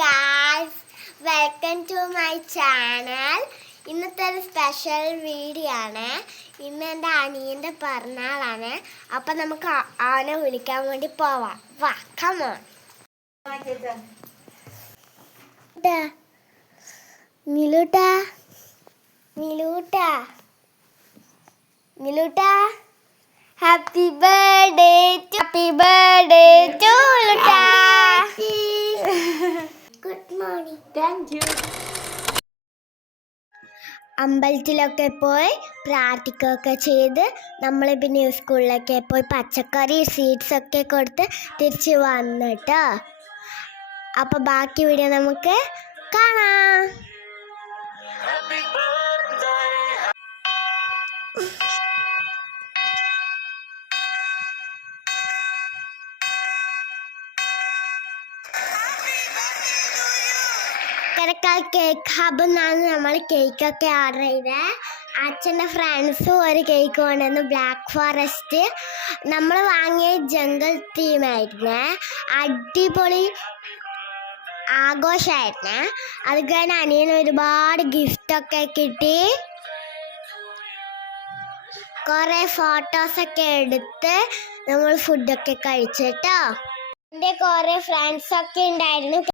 guys, welcome to my channel. ഇന്നത്തെ ഒരു special video ആണ്. ഇന്ന് എൻ്റെ അനിയൻ്റെ പിറന്നാളാണ്. അപ്പം നമുക്ക് അവനെ വിളിക്കാൻ വേണ്ടി പോവാം. വാ, come on. മിലൂട്ടാ മിലൂട്ടാ മിലൂട്ടാ ഹാപ്പി ബർത്ത്ഡേ ടു ലുട്ടാ. Good morning. Thank you. അമ്പലത്തിലൊക്കെ പോയി പ്രാർത്ഥിക്കുകയൊക്കെ ചെയ്ത് നമ്മൾ പിന്നെ സ്കൂളിലൊക്കെ പോയി പച്ചക്കറി സീഡ്സ് ഒക്കെ കൊടുത്ത് തിരിച്ച് വന്നിട്ടോ. അപ്പോൾ ബാക്കി വീഡിയോ നമുക്ക് കാണാം. കേക്ക് ഹബിൽ നിന്നാണ് നമ്മൾ കേക്കൊക്കെ ഓർഡർ ചെയ്തത്. അച്ഛൻ്റെ ഫ്രണ്ട്സും ഒരു കേക്ക് കൊണ്ടുവന്നു, ബ്ലാക്ക് ഫോറസ്റ്റ്. നമ്മൾ വാങ്ങിയ ജംഗിൾ തീമായിരുന്നു. അടിപൊളി ആഘോഷമായിരുന്നു. അത് കഴിഞ്ഞ് അനിയന് ഒരുപാട് ഗിഫ്റ്റൊക്കെ കിട്ടി. കുറേ ഫോട്ടോസൊക്കെ എടുത്ത് നമ്മൾ ഫുഡൊക്കെ കഴിച്ചിട്ടോ. എൻ്റെ കുറേ ഫ്രണ്ട്സൊക്കെ ഉണ്ടായിരുന്നു.